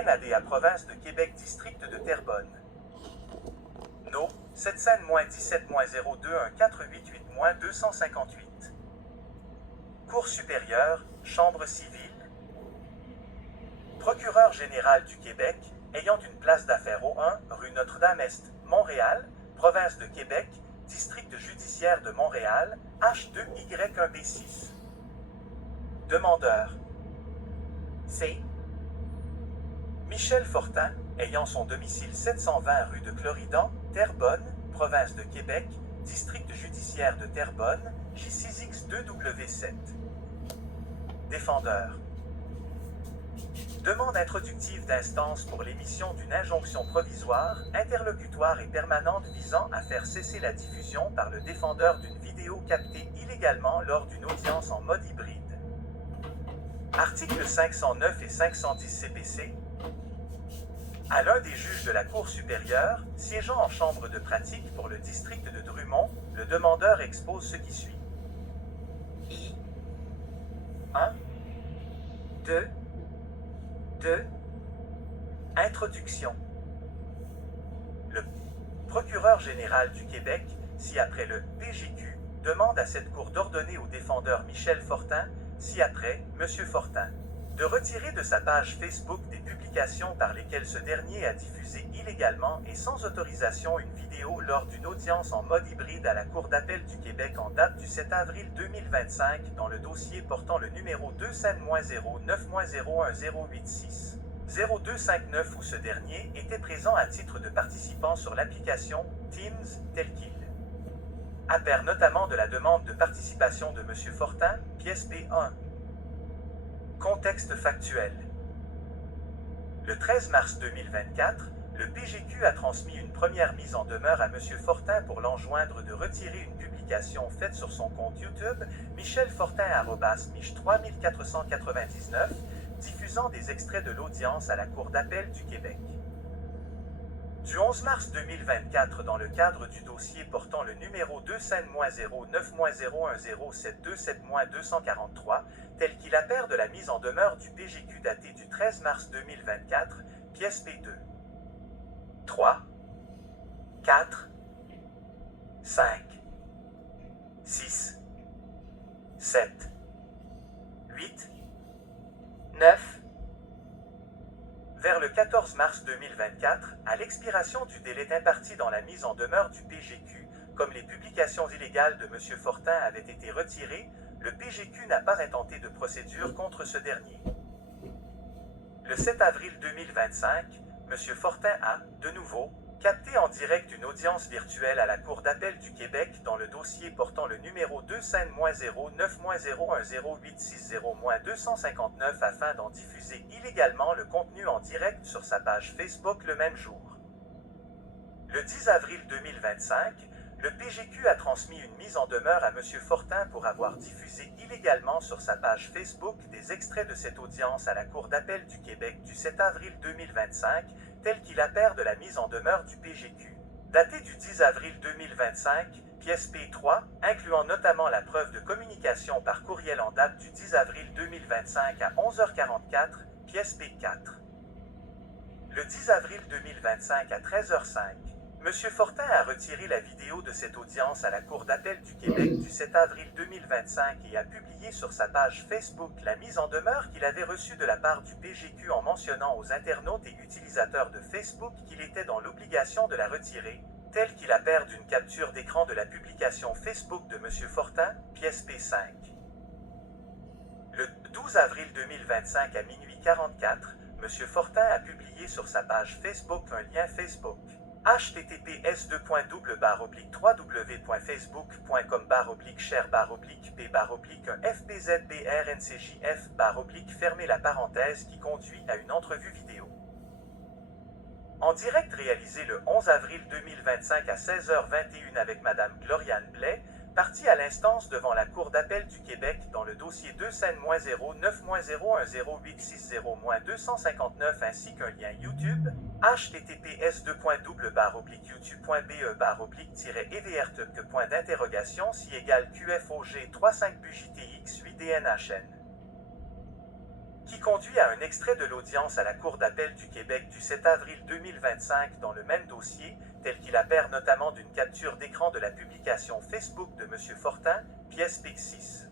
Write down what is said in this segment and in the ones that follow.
NADA Province de Québec District de Terrebonne. No. 7-17-02-1488-258. Cour supérieure, Chambre civile. Procureur général du Québec, ayant une place d'affaires au 1, rue Notre-Dame-Est, Montréal, Province de Québec, District judiciaire de Montréal, H2Y1B6. Demandeur. C. Michel Fortin, ayant son domicile 720 rue de Cloridan, Terrebonne, Province de Québec, District judiciaire de Terrebonne, J6X2W7. Défendeur. Demande introductive d'instance pour l'émission d'une injonction provisoire, interlocutoire et permanente visant à faire cesser la diffusion par le défendeur d'une vidéo captée illégalement lors d'une audience en mode hybride. Articles 509 et 510 CPC. À l'un des juges de la Cour supérieure, siégeant en chambre de pratique pour le district de Drummond, le demandeur expose ce qui suit. I. 1. 2. Introduction. Le procureur général du Québec, ci-après le PGQ, demande à cette cour d'ordonner au défendeur Michel Fortin, ci-après M. Fortin, de retirer de sa page Facebook des publications par lesquelles ce dernier a diffusé illégalement et sans autorisation une vidéo lors d'une audience en mode hybride à la Cour d'appel du Québec en date du 7 avril 2025 dans le dossier portant le numéro 2-09-01-086. 0259 où ce dernier était présent à titre de participant sur l'application Teams tel qu'il appert notamment de la demande de participation de M. Fortin, pièce P1. Contexte factuel. Le 13 mars 2024, le PGQ a transmis une première mise en demeure à M. Fortin pour l'enjoindre de retirer une publication faite sur son compte YouTube michelfortin@mich3499, diffusant des extraits de l'audience à la Cour d'appel du Québec. Du 11 mars 2024, dans le cadre du dossier portant le numéro 2-09-01-072-727-243, tel qu'il appert de la mise en demeure du PGQ datée du 13 mars 2024, pièce P2. 3, 4, 5, 6, 7, 8, 9. Vers le 14 mars 2024, à l'expiration du délai imparti dans la mise en demeure du PGQ, comme les publications illégales de M. Fortin avaient été retirées, le PGQ n'a pas intenté de procédure contre ce dernier. Le 7 avril 2025, M. Fortin a, de nouveau, capté en direct une audience virtuelle à la Cour d'appel du Québec dans le dossier portant le numéro 2-09-01-086-0-259 afin d'en diffuser illégalement le contenu en direct sur sa page Facebook le même jour. Le 10 avril 2025, le PGQ a transmis une mise en demeure à M. Fortin pour avoir diffusé illégalement sur sa page Facebook des extraits de cette audience à la Cour d'appel du Québec du 7 avril 2025, tel qu'il appert de la mise en demeure du PGQ, datée du 10 avril 2025, pièce P3, incluant notamment la preuve de communication par courriel en date du 10 avril 2025 à 11h44, pièce P4. Le 10 avril 2025 à 13h05, M. Fortin a retiré la vidéo de cette audience à la Cour d'appel du Québec du 7 avril 2025 et a publié sur sa page Facebook la mise en demeure qu'il avait reçue de la part du PGQ en mentionnant aux internautes et utilisateurs de Facebook qu'il était dans l'obligation de la retirer, tel qu'il appert d'une capture d'écran de la publication Facebook de M. Fortin, pièce P5. Le 12 avril 2025 à minuit 44, M. Fortin a publié sur sa page Facebook un lien Facebook. https://www.facebook.com/share/p/1fpzbrncjf/ fermez la parenthèse qui conduit à une entrevue vidéo. En direct réalisé le 11 avril 2025 à 16h21 avec Madame Gloriane Blais, partie à l'instance devant la Cour d'appel du Québec dans le dossier 2-9-0-01-086-0-259 ainsi qu'un lien YouTube, https://youtube.be/evrt.d'interrogation si égale QFOG 35BJTX8DNHN. qui conduit à un extrait de l'audience à la Cour d'appel du Québec du 7 avril 2025 dans le même dossier, tel qu'il appert notamment d'une capture d'écran de la publication Facebook de M. Fortin, pièce PIC6.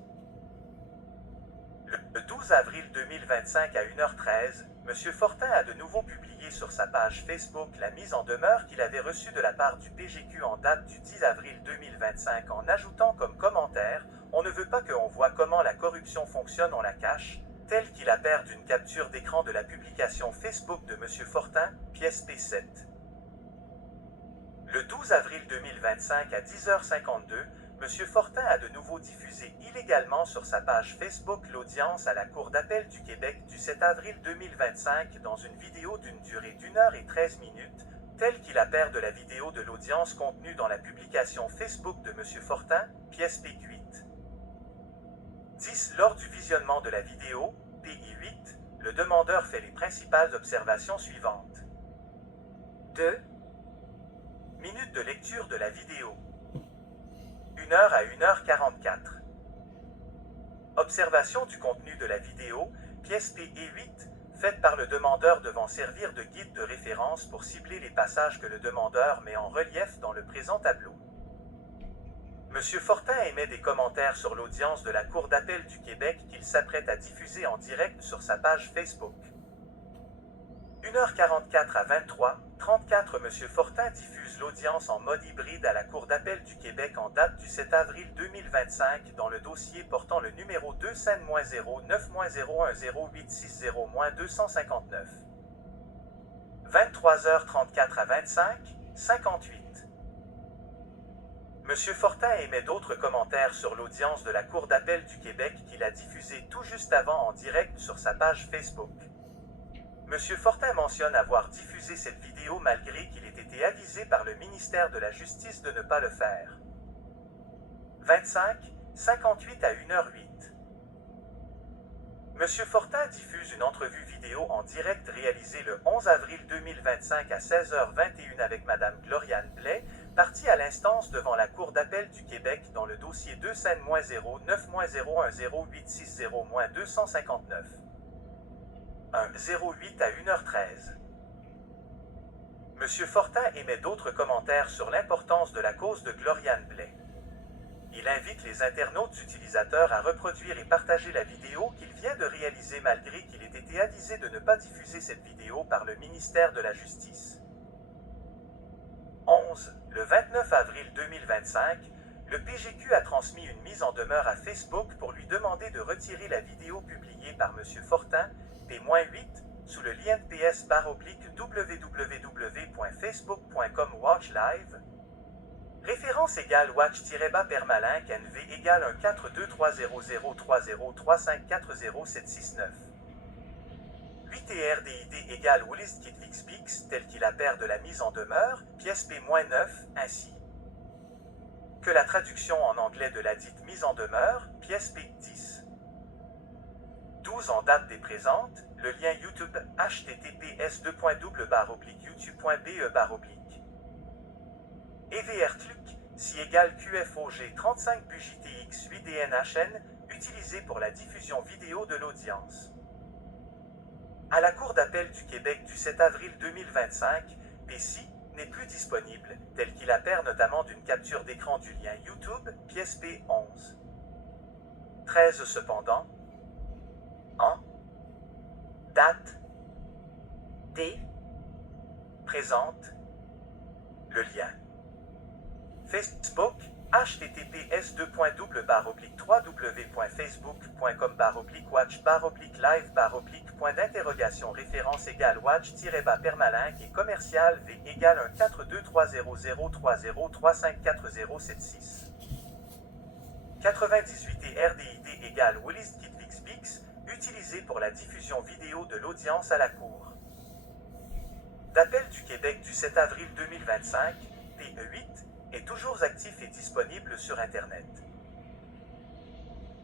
Le 12 avril 2025 à 1h13, M. Fortin a de nouveau publié sur sa page Facebook la mise en demeure qu'il avait reçue de la part du PGQ en date du 10 avril 2025 en ajoutant comme commentaire « On ne veut pas qu'on voit comment la corruption fonctionne, on la cache », tel qu'il appert d'une capture d'écran de la publication Facebook de M. Fortin, pièce P7. Le 12 avril 2025 à 10h52, M. Fortin a de nouveau diffusé illégalement sur sa page Facebook l'audience à la Cour d'appel du Québec du 7 avril 2025 dans une vidéo d'une durée d'1h13, telle qu'il appert de la vidéo de l'audience contenue dans la publication Facebook de M. Fortin, pièce P8. 10. Lors du visionnement de la vidéo, PI8, le demandeur fait les principales observations suivantes. 2. Minutes de lecture de la vidéo. 1h à 1h44. Observation du contenu de la vidéo, pièce PE8, faite par le demandeur devant servir de guide de référence pour cibler les passages que le demandeur met en relief dans le présent tableau. M. Fortin émet des commentaires sur l'audience de la Cour d'appel du Québec qu'il s'apprête à diffuser en direct sur sa page Facebook. 1h44 à 23h34, M. Fortin diffuse l'audience en mode hybride à la Cour d'appel du Québec en date du 7 avril 2025 dans le dossier portant le numéro 2-09-09-010-860-259. 23h34 à 25h58. M. Fortin émet d'autres commentaires sur l'audience de la Cour d'appel du Québec qu'il a diffusée tout juste avant en direct sur sa page Facebook. M. Fortin mentionne avoir diffusé cette vidéo malgré qu'il ait été avisé par le ministère de la Justice de ne pas le faire. 25h58 à 1h08. M. Fortin diffuse une entrevue vidéo en direct réalisée le 11 avril 2025 à 16h21 avec Mme Gloriane Blais, partie à l'instance devant la Cour d'appel du Québec dans le dossier 2-09-016-0-860-259. 1h08 à 1h13. M. Fortin émet d'autres commentaires sur l'importance de la cause de Gloriane Blais. Il invite les internautes utilisateurs à reproduire et partager la vidéo qu'il vient de réaliser malgré qu'il ait été avisé de ne pas diffuser cette vidéo par le ministère de la Justice. 11. Le 29 avril 2025, le PGQ a transmis une mise en demeure à Facebook pour lui demander de retirer la vidéo publiée par M. Fortin, P-8, sous le lien ps/www.facebook.com/watchlive. Référence égale watch-permalink NV égale 142300303540769. 8 et RDID égale WillisKitVixBix tel qu'il appert de la mise en demeure, pièce P-9, ainsi que la traduction en anglais de la dite mise en demeure, pièce P10. 12 en date des présentes, le lien YouTube https://youtube.be/. EVRTLUC, si égale QFOG 35 BUJTX 8 DNHN, utilisé pour la diffusion vidéo de l'audience. À la Cour d'appel du Québec du 7 avril 2025, PCI n'est plus disponible, tel qu'il appert notamment d'une capture d'écran du lien YouTube, pièce P11. 13 cependant, en date D présente le lien Facebook https://www.facebook.com/watch/live/point d'interrogation référence watch-permalink et commercial V égale 1423030354076. 98 et RDID égale WillisKitVixBix, utilisé pour la diffusion vidéo de l'audience à la Cour d'appel du Québec du 7 avril 2025, PE8, est toujours actif et disponible sur Internet.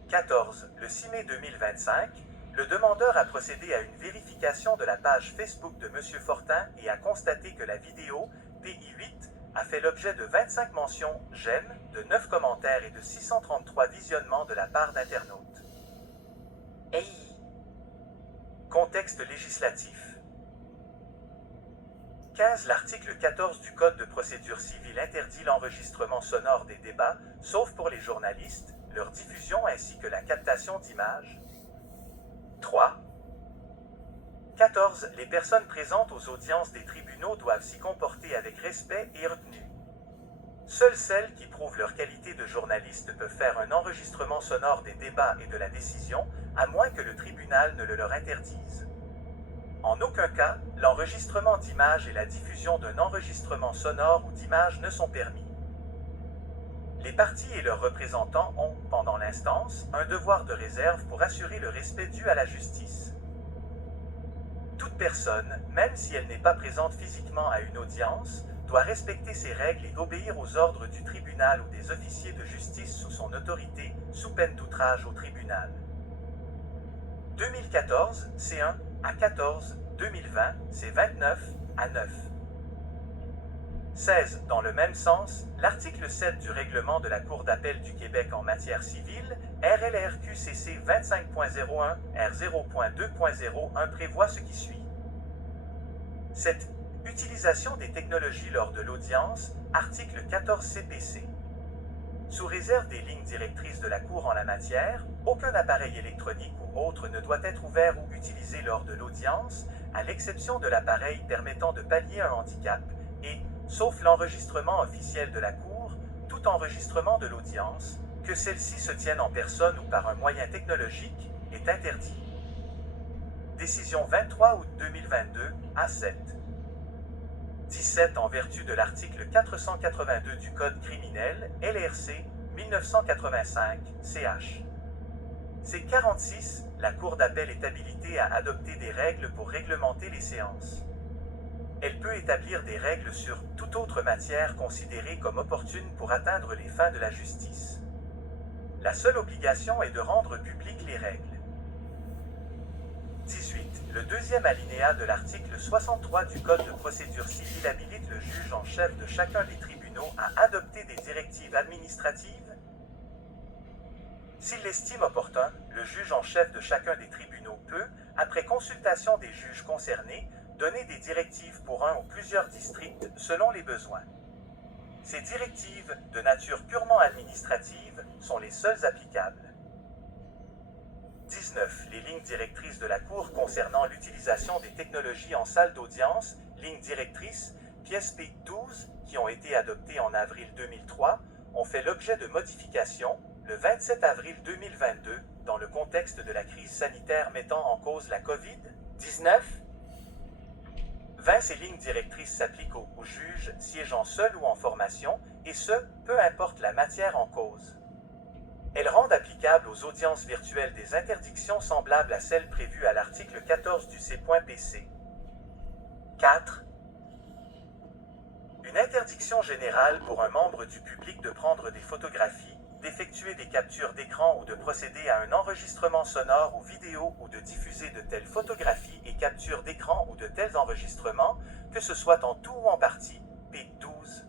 14. Le 6 mai 2025, le demandeur a procédé à une vérification de la page Facebook de M. Fortin et a constaté que la vidéo, PI8, a fait l'objet de 25 mentions « j'aime », de 9 commentaires et de 633 visionnements de la part d'internautes. Hey. Contexte législatif. 15. L'article 14 du Code de procédure civile interdit l'enregistrement sonore des débats, sauf pour les journalistes, leur diffusion ainsi que la captation d'images. 3. 14. Les personnes présentes aux audiences des tribunaux doivent s'y comporter avec respect et retenue. Seules celles qui prouvent leur qualité de journaliste peuvent faire un enregistrement sonore des débats et de la décision, à moins que le tribunal ne le leur interdise. En aucun cas, l'enregistrement d'images et la diffusion d'un enregistrement sonore ou d'image ne sont permis. Les parties et leurs représentants ont, pendant l'instance, un devoir de réserve pour assurer le respect dû à la justice. Toute personne, même si elle n'est pas présente physiquement à une audience, doit respecter ces règles et obéir aux ordres du tribunal ou des officiers de justice sous son autorité, sous peine d'outrage au tribunal. 2014, c'est 1 à 14, 2020, c'est 29 à 9. 16. Dans le même sens, l'article 7 du règlement de la Cour d'appel du Québec en matière civile, RLRQCC 25.01, R0.2.01 prévoit ce qui suit. Cette utilisation des technologies lors de l'audience, article 14 CPC. Sous réserve des lignes directrices de la Cour en la matière, aucun appareil électronique ou autre ne doit être ouvert ou utilisé lors de l'audience, à l'exception de l'appareil permettant de pallier un handicap, et, sauf l'enregistrement officiel de la Cour, tout enregistrement de l'audience, que celle-ci se tienne en personne ou par un moyen technologique, est interdit. Décision 23 août 2022, A7. 17. En vertu de l'article 482 du Code criminel, LRC 1985, CH. C'est 46. La Cour d'appel est habilitée à adopter des règles pour réglementer les séances. Elle peut établir des règles sur toute autre matière considérée comme opportune pour atteindre les fins de la justice. La seule obligation est de rendre publiques les règles. 18. Le deuxième alinéa de l'article 63 du Code de procédure civile habilite le juge en chef de chacun des tribunaux à adopter des directives administratives. S'il l'estime opportun, le juge en chef de chacun des tribunaux peut, après consultation des juges concernés, donner des directives pour un ou plusieurs districts selon les besoins. Ces directives, de nature purement administrative, sont les seules applicables. 19. Les lignes directrices de la Cour concernant l'utilisation des technologies en salle d'audience, lignes directrices, pièce P12, qui ont été adoptées en avril 2003, ont fait l'objet de modifications le 27 avril 2022 dans le contexte de la crise sanitaire mettant en cause la COVID-19. 20. Ces lignes directrices s'appliquent aux juges siégeant seuls ou en formation, et ce, peu importe la matière en cause. Elles rendent applicables aux audiences virtuelles des interdictions semblables à celles prévues à l'article 14 du C.PC. 4. Une interdiction générale pour un membre du public de prendre des photographies, d'effectuer des captures d'écran ou de procéder à un enregistrement sonore ou vidéo ou de diffuser de telles photographies et captures d'écran ou de tels enregistrements, que ce soit en tout ou en partie, P12.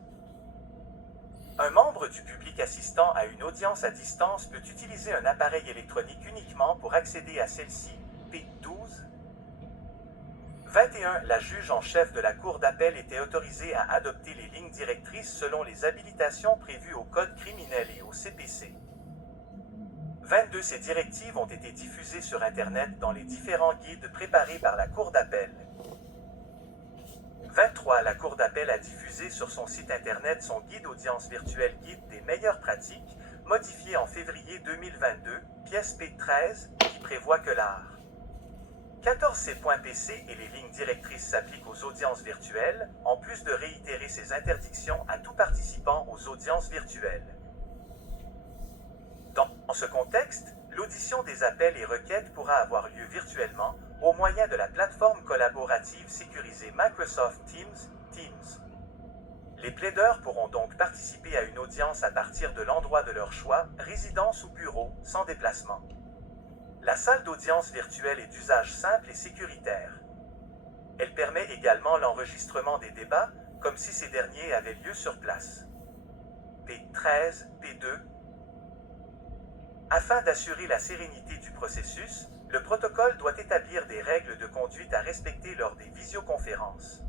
Un membre du public assistant à une audience à distance peut utiliser un appareil électronique uniquement pour accéder à celle-ci, P12. 21. La juge en chef de la Cour d'appel était autorisée à adopter les lignes directrices selon les habilitations prévues au Code criminel et au CPC. 22. Ces directives ont été diffusées sur Internet dans les différents guides préparés par la Cour d'appel. 23. La Cour d'appel a diffusé sur son site Internet son guide audience virtuelle guide des meilleures pratiques, modifié en février 2022, pièce P13, qui prévoit que l'art. 14. C.PC et les lignes directrices s'appliquent aux audiences virtuelles, en plus de réitérer ces interdictions à tout participant aux audiences virtuelles. Dans ce contexte, l'audition des appels et requêtes pourra avoir lieu virtuellement, au moyen de la plateforme collaborative sécurisée Microsoft Teams. Les plaideurs pourront donc participer à une audience à partir de l'endroit de leur choix, résidence ou bureau, sans déplacement. La salle d'audience virtuelle est d'usage simple et sécuritaire. Elle permet également l'enregistrement des débats, comme si ces derniers avaient lieu sur place. P13, P2. Afin d'assurer la sérénité du processus, Le protocole doit établir des règles de conduite à respecter lors des visioconférences.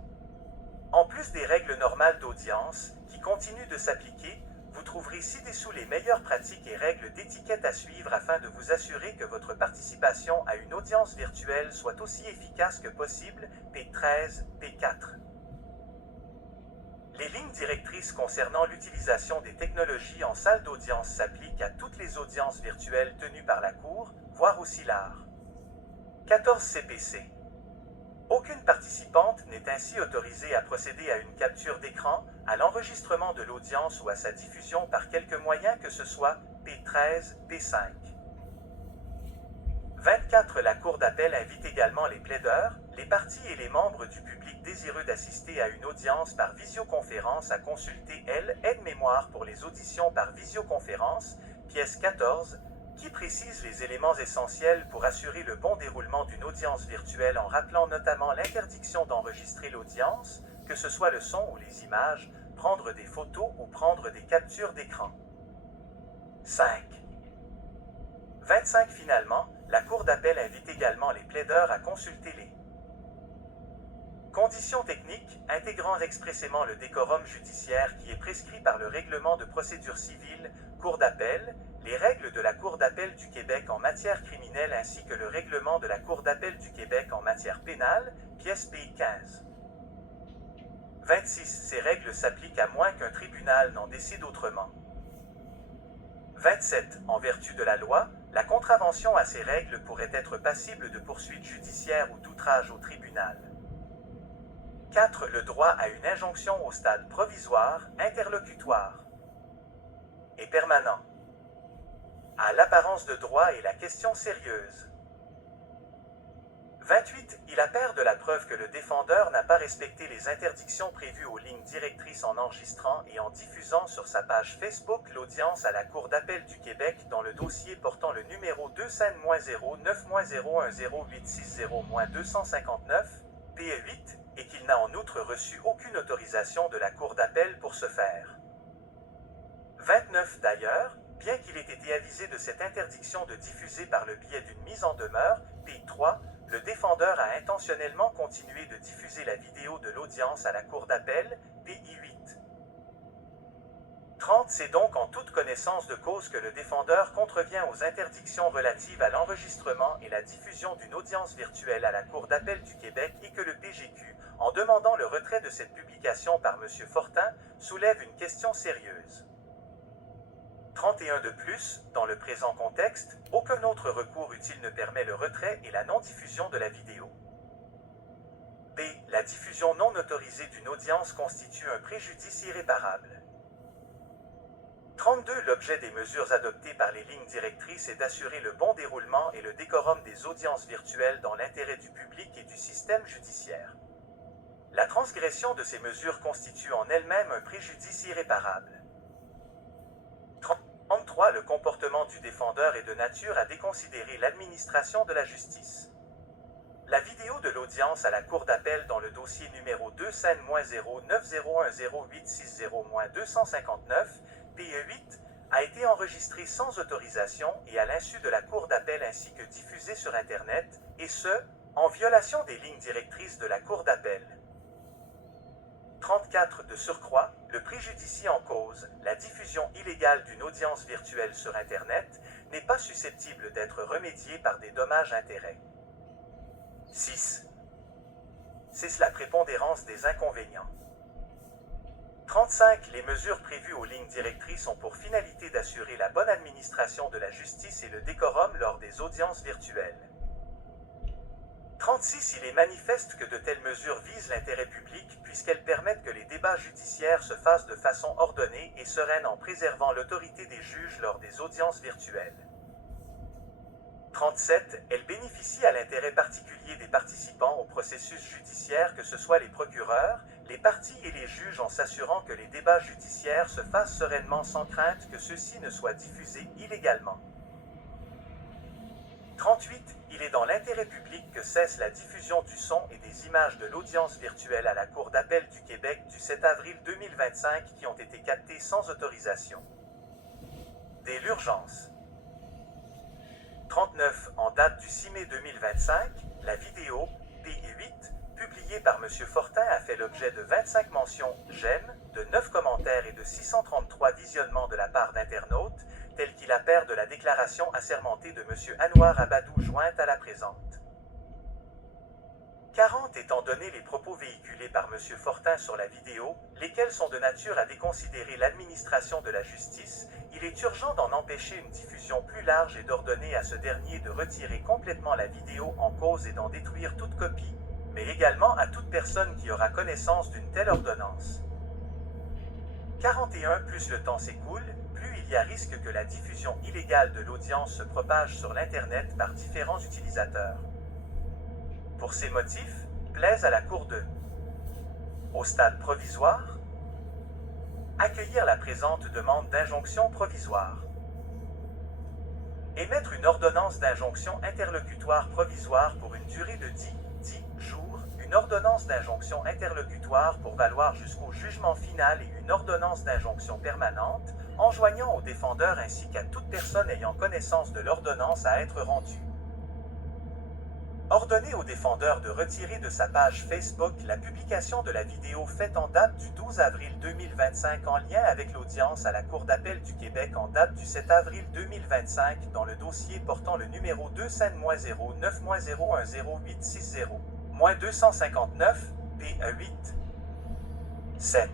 En plus des règles normales d'audience, qui continuent de s'appliquer, vous trouverez ci-dessous les meilleures pratiques et règles d'étiquette à suivre afin de vous assurer que votre participation à une audience virtuelle soit aussi efficace que possible, P13, P4. Les lignes directrices concernant l'utilisation des technologies en salle d'audience s'appliquent à toutes les audiences virtuelles tenues par la Cour, voire aussi l'art. 14 CPC. Aucune participante n'est ainsi autorisée à procéder à une capture d'écran, à l'enregistrement de l'audience ou à sa diffusion par quelque moyen que ce soit, P13, P5. 24. La Cour d'appel invite également les plaideurs, les parties et les membres du public désireux d'assister à une audience par visioconférence à consulter Aide-mémoire pour les auditions par visioconférence, pièce 14, qui précise les éléments essentiels pour assurer le bon déroulement d'une audience virtuelle en rappelant notamment l'interdiction d'enregistrer l'audience, que ce soit le son ou les images, prendre des photos ou prendre des captures d'écran. 5. 25. Finalement, la Cour d'appel invite également les plaideurs à consulter les conditions techniques intégrant expressément le décorum judiciaire qui est prescrit par le règlement de procédure civile, Cour d'appel, les règles de la Cour d'appel du Québec en matière criminelle ainsi que le règlement de la Cour d'appel du Québec en matière pénale, pièce P15. 26. Ces règles s'appliquent à moins qu'un tribunal n'en décide autrement. 27. En vertu de la loi, la contravention à ces règles pourrait être passible de poursuites judiciaires ou d'outrage au tribunal. 4. Le droit à une injonction au stade provisoire, interlocutoire et permanent. À l'apparence de droit et la question sérieuse. 28. Il appert de la preuve que le défendeur n'a pas respecté les interdictions prévues aux lignes directrices en enregistrant et en diffusant sur sa page Facebook l'audience à la Cour d'appel du Québec dans le dossier portant le numéro 2-09-0-0-860-259, PE8, et qu'il n'a en outre reçu aucune autorisation de la Cour d'appel pour ce faire. 29. D'ailleurs, bien qu'il ait été avisé de cette interdiction de diffuser par le biais d'une mise en demeure, P3, le défendeur a intentionnellement continué de diffuser la vidéo de l'audience à la Cour d'appel, PI8. 30. C'est donc en toute connaissance de cause que le défendeur contrevient aux interdictions relatives à l'enregistrement et la diffusion d'une audience virtuelle à la Cour d'appel du Québec et que le PGQ, en demandant le retrait de cette publication par M. Fortin, soulève une question sérieuse. 31. De plus, dans le présent contexte, aucun autre recours utile ne permet le retrait et la non-diffusion de la vidéo. B. La diffusion non autorisée d'une audience constitue un préjudice irréparable. 32. L'objet des mesures adoptées par les lignes directrices est d'assurer le bon déroulement et le décorum des audiences virtuelles dans l'intérêt du public et du système judiciaire. La transgression de ces mesures constitue en elle-même un préjudice irréparable. 33. Le comportement du défendeur est de nature à déconsidérer l'administration de la justice. La vidéo de l'audience à la Cour d'appel dans le dossier numéro 2-9010860-259, PE8, a été enregistrée sans autorisation et à l'insu de la Cour d'appel ainsi que diffusée sur Internet, et ce, en violation des lignes directrices de la Cour d'appel. 34. De surcroît, le préjudice en cause, la diffusion illégale d'une audience virtuelle sur Internet, n'est pas susceptible d'être remédié par des dommages-intérêts. 6. C'est la prépondérance des inconvénients. 35. Les mesures prévues aux lignes directrices ont pour finalité d'assurer la bonne administration de la justice et le décorum lors des audiences virtuelles. 36. Il est manifeste que de telles mesures visent l'intérêt public puisqu'elles permettent que les débats judiciaires se fassent de façon ordonnée et sereine en préservant l'autorité des juges lors des audiences virtuelles. 37. Elles bénéficient à l'intérêt particulier des participants au processus judiciaire, que ce soit les procureurs, les parties et les juges, en s'assurant que les débats judiciaires se fassent sereinement sans crainte que ceux-ci ne soient diffusés illégalement. 38. Il est dans l'intérêt public que cesse la diffusion du son et des images de l'audience virtuelle à la Cour d'appel du Québec du 7 avril 2025 qui ont été captées sans autorisation. Dès l'urgence. 39 en date du 6 mai 2025, la vidéo P8 publiée par M. Fortin a fait l'objet de 25 mentions j'aime, de 9 commentaires et de 633 visionnements de la part d'internautes, tel qu'il appert de la déclaration assermentée de M. Anouar Abadou jointe à la présente. 40 étant donné les propos véhiculés par M. Fortin sur la vidéo, lesquels sont de nature à déconsidérer l'administration de la justice, il est urgent d'en empêcher une diffusion plus large et d'ordonner à ce dernier de retirer complètement la vidéo en cause et d'en détruire toute copie, mais également à toute personne qui aura connaissance d'une telle ordonnance. 41 plus le temps s'écoule, plus il y a risque que la diffusion illégale de l'audience se propage sur l'Internet par différents utilisateurs. Pour ces motifs, plaise à la Cour de, au stade provisoire, accueillir la présente demande d'injonction provisoire, émettre une ordonnance d'injonction interlocutoire provisoire pour une durée de 10 jours, une ordonnance d'injonction interlocutoire pour valoir jusqu'au jugement final et une ordonnance d'injonction permanente, enjoignant au défendeur ainsi qu'à toute personne ayant connaissance de l'ordonnance à être rendue. Ordonner au défendeur de retirer de sa page Facebook la publication de la vidéo faite en date du 12 avril 2025 en lien avec l'audience à la Cour d'appel du Québec en date du 7 avril 2025 dans le dossier portant le numéro 2-09-0-9-0-1-0-860-259 PE8. 7.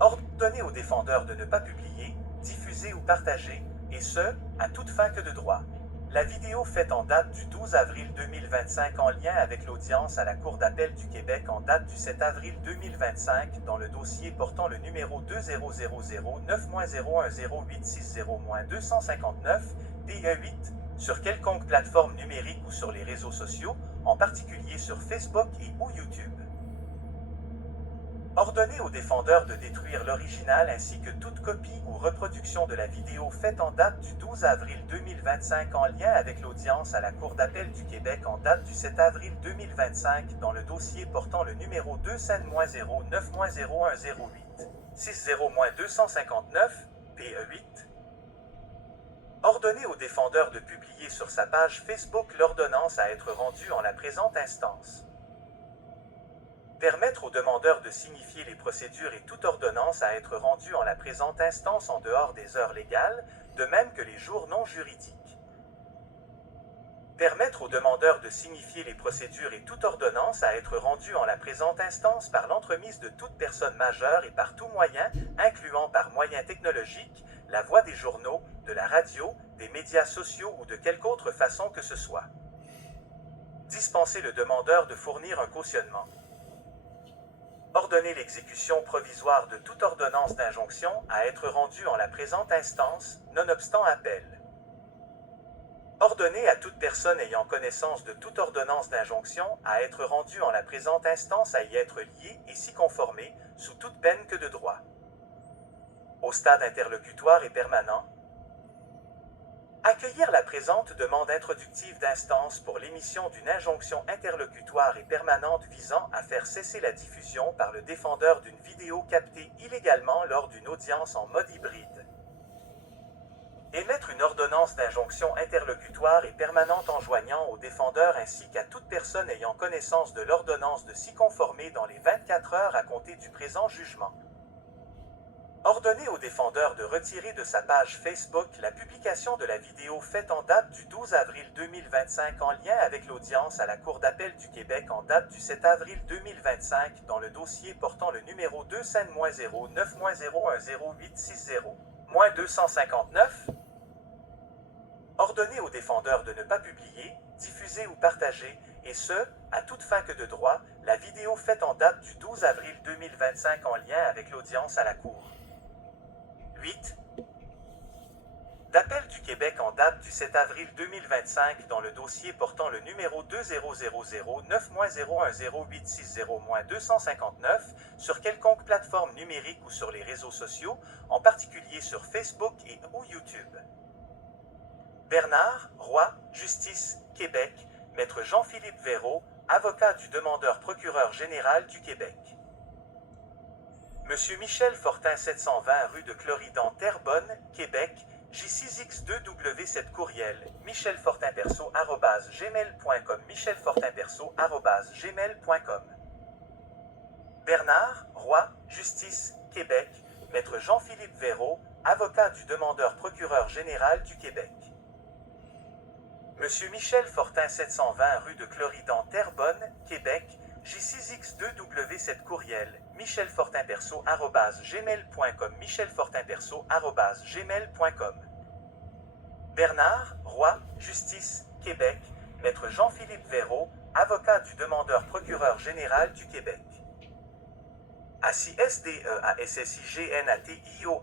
Ordonner au défendeur de ne pas publier, diffuser ou partager, et ce, à toute fin que de droit, la vidéo faite en date du 12 avril 2025 en lien avec l'audience à la Cour d'appel du Québec en date du 7 avril 2025 dans le dossier portant le numéro 2000-9-0-1-0-860-259 PE8 sur quelconque plateforme numérique ou sur les réseaux sociaux, en particulier sur Facebook et ou YouTube. Ordonner au défendeur de détruire l'original ainsi que toute copie ou reproduction de la vidéo faite en date du 12 avril 2025 en lien avec l'audience à la Cour d'appel du Québec en date du 7 avril 2025 dans le dossier portant le numéro 2-5-0-9-0-1-0-8-60-259 PE8. Ordonner au défendeur de publier sur sa page Facebook l'ordonnance à être rendue en la présente instance. Permettre au demandeur de signifier les procédures et toute ordonnance à être rendue en la présente instance en dehors des heures légales, de même que les jours non juridiques. Permettre au demandeur de signifier les procédures et toute ordonnance à être rendue en la présente instance par l'entremise de toute personne majeure et par tout moyen, incluant par moyens technologiques, la voix des journaux, de la radio, des médias sociaux ou de quelque autre façon que ce soit. Dispenser le demandeur de fournir un cautionnement. Ordonner l'exécution provisoire de toute ordonnance d'injonction à être rendue en la présente instance, nonobstant appel. Ordonner à toute personne ayant connaissance de toute ordonnance d'injonction à être rendue en la présente instance à y être liée et s'y conformer, sous toute peine que de droit. Au stade interlocutoire et permanent, accueillir la présente demande introductive d'instance pour l'émission d'une injonction interlocutoire et permanente visant à faire cesser la diffusion par le défendeur d'une vidéo captée illégalement lors d'une audience en mode hybride. Émettre une ordonnance d'injonction interlocutoire et permanente enjoignant au défendeur ainsi qu'à toute personne ayant connaissance de l'ordonnance de s'y conformer dans les 24 heures à compter du présent jugement. Ordonner au défendeur de retirer de sa page Facebook la publication de la vidéo faite en date du 12 avril 2025 en lien avec l'audience à la Cour d'appel du Québec en date du 7 avril 2025 dans le dossier portant le numéro 2-5-0-9-0-1-0-860-259. Ordonner au défendeur de ne pas publier, diffuser ou partager, et ce, à toute fin que de droit, la vidéo faite en date du 12 avril 2025 en lien avec l'audience à la Cour. 8. D'appel du Québec en date du 7 avril 2025 dans le dossier portant le numéro 2000-9-0-1-0-860-259 sur quelconque plateforme numérique ou sur les réseaux sociaux, en particulier sur Facebook et ou YouTube. Bernard Roy, Justice, Québec, Maître Jean-Philippe Véraud, avocat du demandeur procureur général du Québec. Monsieur Michel Fortin 720 rue de Cloridan Terrebonne, Québec, J6X2W7 courriel, michelfortinperso@gmail.com, michelfortinperso@gmail.com. Bernard, Roy, Justice, Québec, Maître Jean-Philippe Véraud, avocat du demandeur procureur général du Québec. Monsieur Michel Fortin 720 rue de Cloridan Terrebonne, Québec, J6X2W7 courriel, michelfortinperso@gmail.com, michelfortinperso@gmail.com. Bernard, Roy, Justice, Québec, Maître Jean-Philippe Véraud, avocat du demandeur procureur général du Québec. ASSISDEASSIGNATION